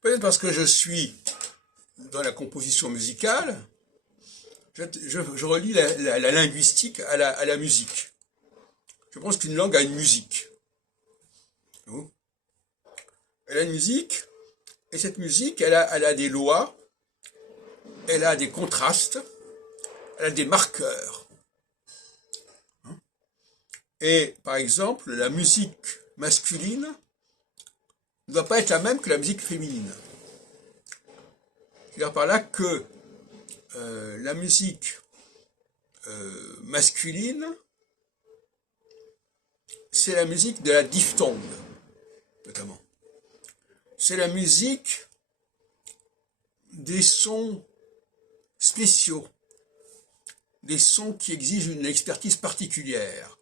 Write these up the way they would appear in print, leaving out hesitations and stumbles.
Peut-être parce que je suis dans la composition musicale, je relie la linguistique à la musique. Je pense qu'une langue a une musique. Elle a une musique, et cette musique, elle a des lois, elle a des contrastes, elle a des marqueurs. Et par exemple, la musique masculine ne doit pas être la même que la musique féminine. C'est-à-dire par là que la musique masculine, c'est la musique de la diphtongue, notamment. C'est la musique des sons spéciaux, des sons qui exigent une expertise particulière,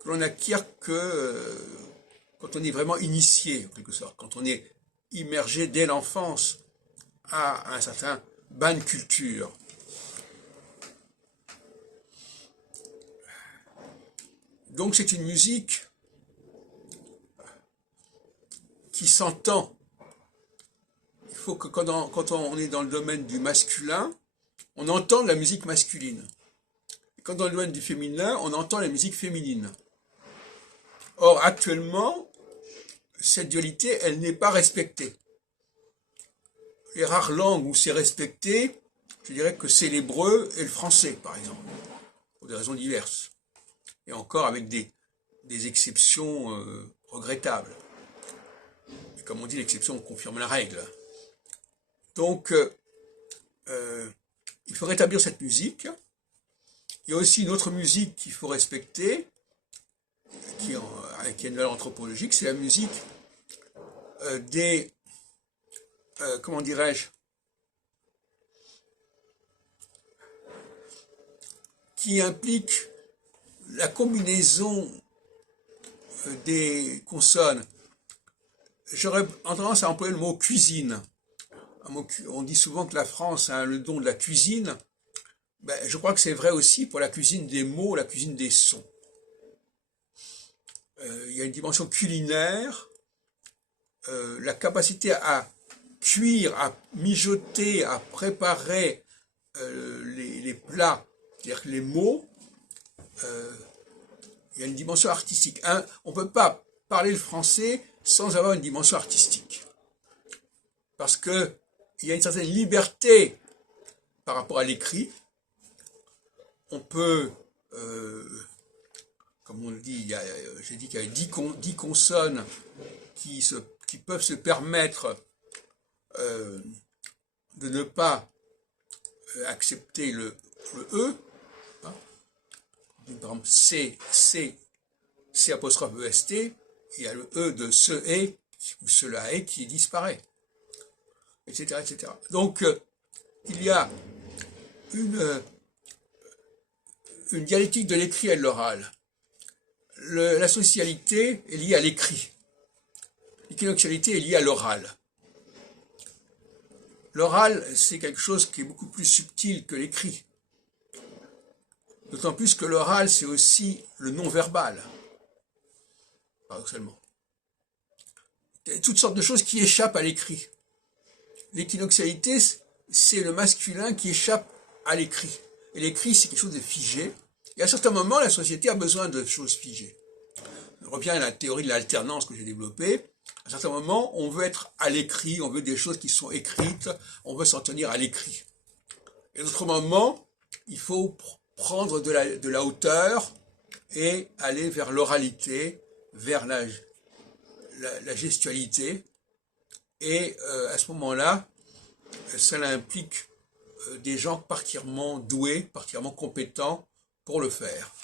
que l'on acquiert que quand on est vraiment initié, en quelque sorte, quand on est immergé dès l'enfance à un certain bain de culture. Donc c'est une musique qui s'entend. Il faut que quand on est dans le domaine du masculin, on entend la musique masculine. Et quand dans le domaine du féminin, on entend la musique féminine. Or, actuellement, cette dualité, elle n'est pas respectée. Les rares langues où c'est respecté, je dirais que c'est l'hébreu et le français, par exemple, pour des raisons diverses. Et encore avec des exceptions regrettables. Et comme on dit, l'exception confirme la règle. Donc, il faut rétablir cette musique. Il y a aussi une autre musique qu'il faut respecter, qui a une valeur anthropologique, c'est la musique comment dirais-je, qui implique la combinaison des consonnes. J'aurais tendance à employer le mot cuisine. On dit souvent que la France a le don de la cuisine. Ben, je crois que c'est vrai aussi pour la cuisine des mots, la cuisine des sons. Il y a une dimension culinaire, la capacité à cuire, à mijoter, à préparer les plats, c'est-à-dire que les mots, il y a une dimension artistique. On ne peut pas parler le français sans avoir une dimension artistique. Parce qu'il y a une certaine liberté par rapport à l'écrit. On peut, comme on le dit, j'ai dit qu'il y avait 10 consonnes qui peuvent se permettre de ne pas accepter le E. Hein. Par exemple, C apostrophe EST, il y a le E de ce et ou cela est qui disparaît, etc., etc. Donc, il y a une dialectique de l'écrit et de l'oral. La socialité est liée à l'écrit. L'équinoxialité est liée à l'oral. L'oral, c'est quelque chose qui est beaucoup plus subtil que l'écrit. D'autant plus que l'oral, c'est aussi le non-verbal, paradoxalement. Il y a toutes sortes de choses qui échappent à l'écrit. L'équinoxialité, c'est le masculin qui échappe à l'écrit. Et l'écrit, c'est quelque chose de figé. Et à un certain moment, la société a besoin de choses figées. On revient à la théorie de l'alternance que j'ai développée. À un certain moment, on veut être à l'écrit, on veut des choses qui sont écrites, on veut s'en tenir à l'écrit. Et à d'autres moments, il faut prendre de la hauteur et aller vers l'oralité, vers la gestualité. Et à ce moment-là, cela implique des gens particulièrement doués, particulièrement compétents pour le faire.